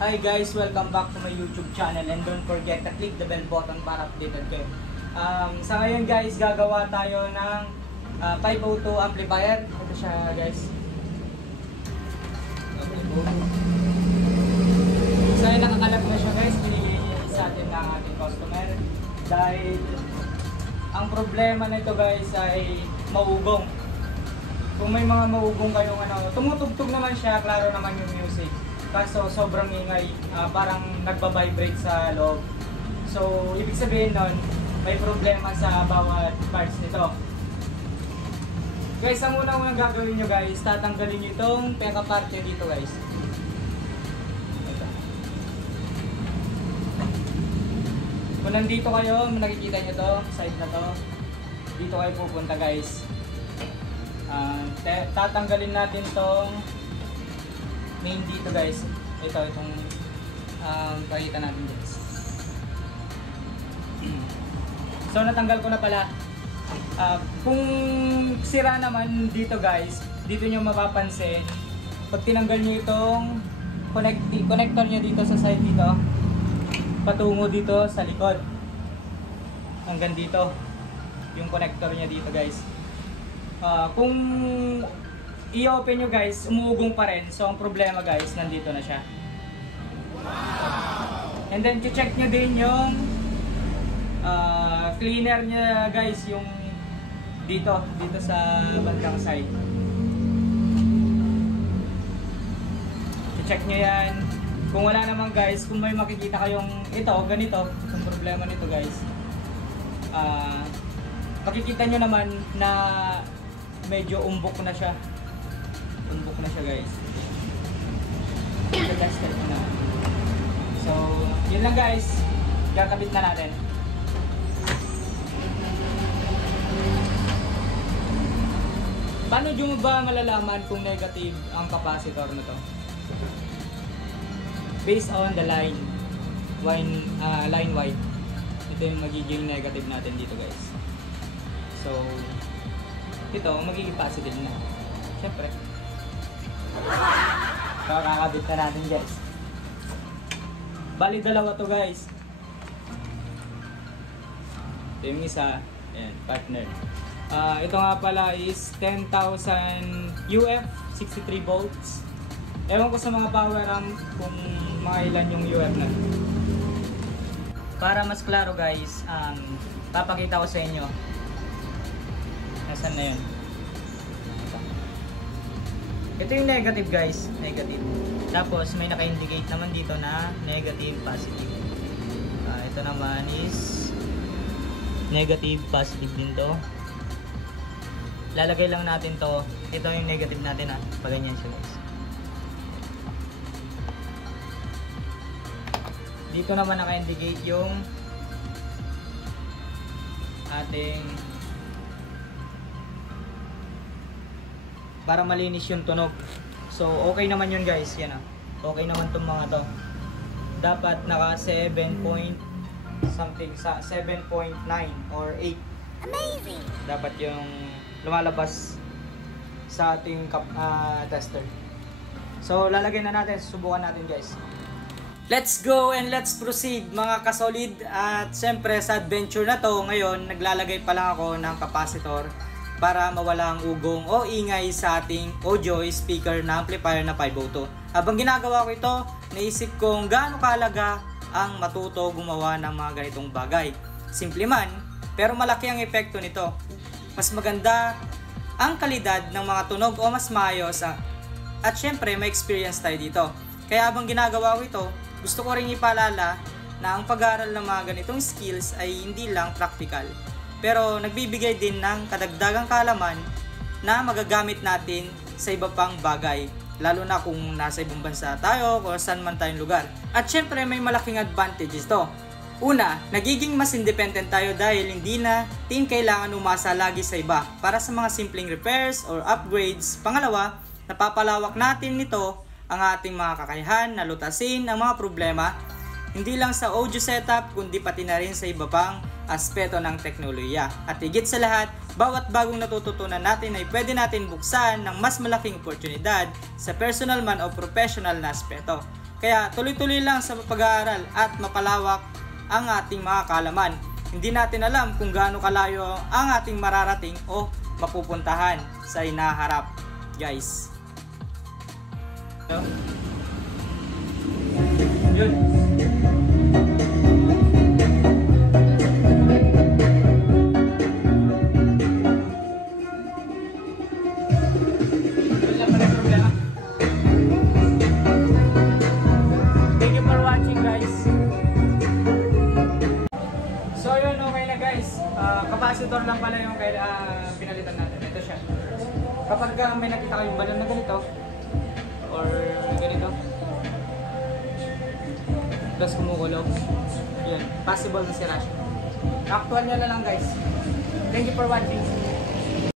Hi guys, welcome back to my YouTube channel and don't forget to click the bell button para updated kayo. Sa ngayon guys, gagawa tayo ng 502 amplifier. Ito siya guys. So yun, nakakalap na siya guys. Binigay sa atin ng ating customer. Dahil ang problema nito guys ay maugong. Kung may mga maugong kayong tumutugtog naman siya, klaro naman yung music. Kaso sobrang ingay, parang nagba-vibrate sa loob. So, ibig sabihin nun, may problema sa bawat parts nito. Guys, ang unang gagawin nyo guys, tatanggalin nyo itong peka parte dito guys. Ito. Kung nandito kayo, nakikita nyo to, side na to, dito kayo pupunta guys. Tatanggalin natin tong main dito guys. Itong pakita natin guys. So natanggal ko na pala. Kung sira naman dito guys, dito nyo mapapansin, pag tinanggal nyo itong connector nyo dito sa side dito, patungo dito sa likod, hanggang dito yung connector nyo dito guys. Kung i-open nyo guys, umuugong pa rin. So ang problema guys, nandito na siya. And then check nyo din yung cleaner nya guys, yung dito sa bandang side. Check nyo yan. Kung wala naman guys, kung may makikita kayong ito, ganito, yung problema nito guys, makikita nyo naman na medyo umbok na siya. Umbok na siya guys. Test ko na. So, yun lang guys. Kakabit na natin. Paano nyo ba malalaman kung negative ang capacitor na to? Based on the line white. Ito yung magiging negative natin dito guys. So, ito magiging positive na. Siyempre. So, kakabit na natin guys. Bali dalawa to guys. Ito yung isa. Ayan, partner. Ito nga pala is 10,000 UF, 63 volts. Ewan ko sa mga power amp kung mga ilan yung UF na. Para mas klaro guys, papakita ko sa inyo. Nasaan na yun? Ito yung negative guys, negative. Tapos may naka-indicate naman dito na negative, positive. Ito naman is negative, positive din to. Lalagay lang natin to. Ito yung negative natin pag ganyan siya guys. Dito naman naka-indicate yung ating para malinis yung tunog. So okay naman yun guys, yan okay naman tong mga to. Dapat naka 7 point something, sa 7.9 or 8. Amazing! Dapat yung lumalabas sa ating tester. So lalagay na natin, susubukan natin guys. Let's go and let's proceed mga kasolid. At syempre sa adventure na to, ngayon naglalagay pa lang ako ng capacitor para mawala ang ugong o ingay sa ating audio speaker na amplifier na 502. Habang ginagawa ko ito, naisip kong gaano kahalaga ang matuto gumawa ng mga ganitong bagay. Simple man, pero malaki ang epekto nito. Mas maganda ang kalidad ng mga tunog o mas maayos at syempre may experience tayo dito. Kaya habang ginagawa ko ito, gusto ko rin ipaalala na ang pag-aaral ng mga ganitong skills ay hindi lang practical, pero nagbibigay din ng kadagdagang kaalaman na magagamit natin sa iba pang bagay, lalo na kung nasa ibang bansa tayo o saan man tayong lugar. At syempre may malaking advantages to. Una, nagiging mas independent tayo dahil hindi na kailangan umasa lagi sa iba para sa mga simpleng repairs or upgrades. Pangalawa, napapalawak natin nito ang ating mga kakayahan na lutasin ang mga problema, hindi lang sa audio setup kundi pati na rin sa iba pang aspeto ng teknolohiya. At higit sa lahat, bawat bagong natututunan natin ay pwede natin buksan ng mas malaking oportunidad sa personal man o professional na aspeto. Kaya tuloy-tuloy lang sa pag-aaral at mapalawak ang ating mga kaalaman. Hindi natin alam kung gaano kalayo ang ating mararating o mapupuntahan sa inaharap, guys. Yun. Thank you for watching, guys. So yun, okay na guys. Capacitor lang pala yung pinalitan natin. Ito siya. Kapag may nakita kayong balon na ganito or ganito, plus kumukulog, yun, possible na sira siya. Actual nyo na lang guys. Thank you for watching.